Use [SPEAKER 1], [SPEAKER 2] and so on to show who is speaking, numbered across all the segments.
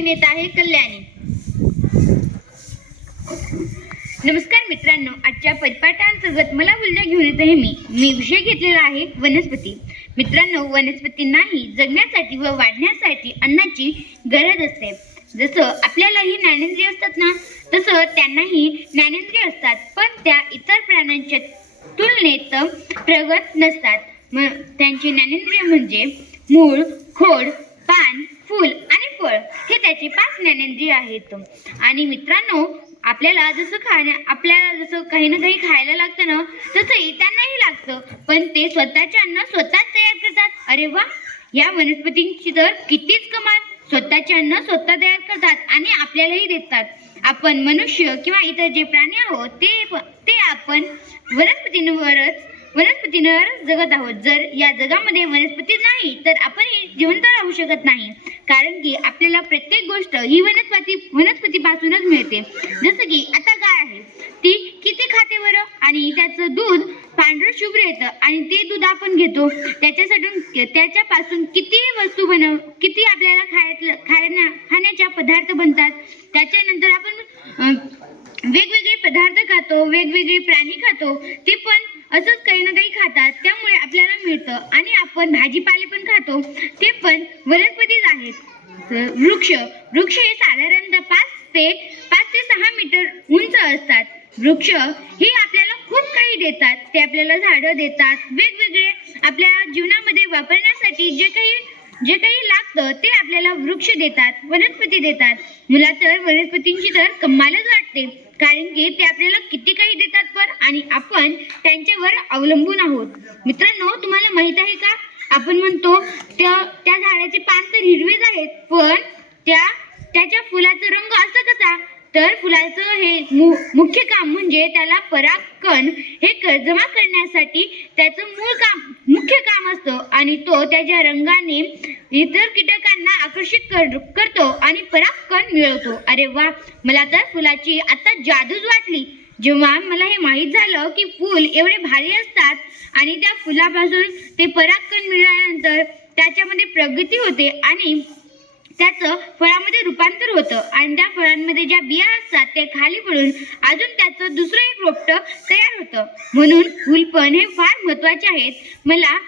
[SPEAKER 1] घेऊन येत आहे कल्याणी. नमस्कार मित्रांनो आजच्या परिपाठांतर्गत मला बोलण्या घेऊन येत आहे मी. मी विषय घेतलेला आहे वनस्पती. मित्रांनो वनस्पतींनाही जगण्यासाठी व वाढण्यासाठी अन्नाची गरज असते. जसं आपल्यालाही ज्ञानेंद्रिय असतात ना तसं त्यांनाही ज्ञानेंद्रिय असतात पण त्या इतर प्राण्यांच्या तुलनेत प्रगत नसतात. म त्यांचे ज्ञानेंद्रिय म्हणजे मूळ खोड पान फूल आणि फळ हे त्याची पाच ज्ञानेंद्रिय आहेत. आणि मित्रांनो आपल्याला जसं खाण्या आपल्याला जसं काही ना काही खायला लागतं ना तसं इतरांनाही लागतं. पण ते स्वतःचे अन्न स्वतःच तयार करतात. अरे वा! या वनस्पतींची तर कितीच कमाल. स्वतःचे अन्न स्वतः तयार करतात आणि आपल्यालाही देतात. आपण मनुष्य किंवा इतर जे प्राणी आहोत ते ते आपण वनस्पतींवरच वनस्पतींवर जगत आहोत. जर या जगामध्ये वनस्पती नाही तर आपणही जिवंत राहू शकत नाही. कारण की आपल्याला प्रत्येक गोष्ट ही वनस्पती वनस्पतीपासूनच मिळते. जसं की आता गाय आहे. ती किती खाते बरं? आणि त्याचं दूध पांढरं शुभ्र येतं आणि ते दूध आपण घेतो. त्याच्यासाठी त्याच्यापासून किती वस्तू बनव किती आपल्याला खायला खायला खाण्याच्या पदार्थ बनतात. त्याच्यानंतर आपण वेगवेगळे पदार्थ खातो वेगवेगळे प्राणी खातो. ते पण असंच काही ना काही खातात त्यामुळे आपल्याला मिळतं. आणि आपण भाजीपाले पण खातो ते पण वनस्पतीच आहेत. वृक्ष वृक्ष हे साधारणतः पाच ते पाच ते सहा मीटर उंच असतात. वृक्ष हे आपल्याला खूप काही देतात. ते आपल्याला झाडं देतात. वेगवेगळे आपल्या जीवनामध्ये वापरण्यासाठी जे काही जे काही लागतं ते आपल्याला वृक्ष देतात वनस्पती देतात. मला तर वनस्पतींची तर कमालच वाटते. कारण की ते आपल्याला किती काही देतात पण आणि आपण त्यांच्यावर अवलंबून आहोत. मित्रांनो तुम्हाला माहीत आहे का? आपण म्हणतो त्या त्या झाडाचे पान तर हिरवेच आहेत पण त्या त्याच्या फुलाचा रंग असा कसा? तर फुलाचं हे मु मुख्य काम म्हणजे त्याला परागकण हे जमा करण्यासाठी त्याचं मूळ काम मुख्य काम असतं. आणि तो त्याच्या रंगाने इतर कीटकांना आकर्षित कर करतो आणि परागकण मिळवतो. अरे वा मला तर फुलाची आता जादूच वाटली. जेव्हा मला हे माहीत झालं की फूल एवढे भारी असतात आणि त्या फुलापासून ते परागकण मिळाल्यानंतर त्याच्यामध्ये प्रगती होते आणि त्याचं फळामध्ये रूपांतर होतं. आणि त्या फळांमध्ये ज्या बिया असतात त्या खाली पडून अजून त्याचं दुसरं एक रोपटं तयार होतं. म्हणून फुलपण हे फार महत्त्वाचे आहेत. मला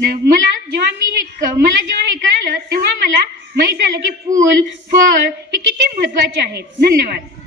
[SPEAKER 1] मला जेव्हा मी हे क- मला जेव्हा हे कळलं तेव्हा मला माहीत झालं की फूल फळ हे किती महत्त्वाचे आहेत. धन्यवाद.